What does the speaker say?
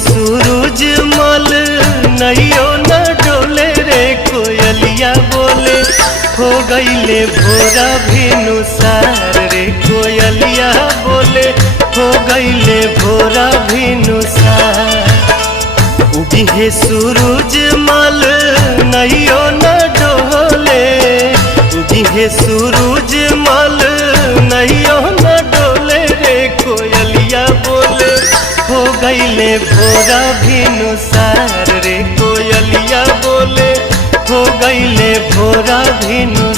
सूरज मल नैयो न डोले रे कोयलिया बोले हो गईले भोरा भिनुसार रे कोयलिया बोले हो गईले भोरा भिनुसार। उगी है सूरज मल नैयो न डोले उगी है सूरज मल नैयो न डोले रे कोयलिया बोले हो गईले भोरा भिनुसार रे कोयलिया बोले हो गईले भोरा भिनु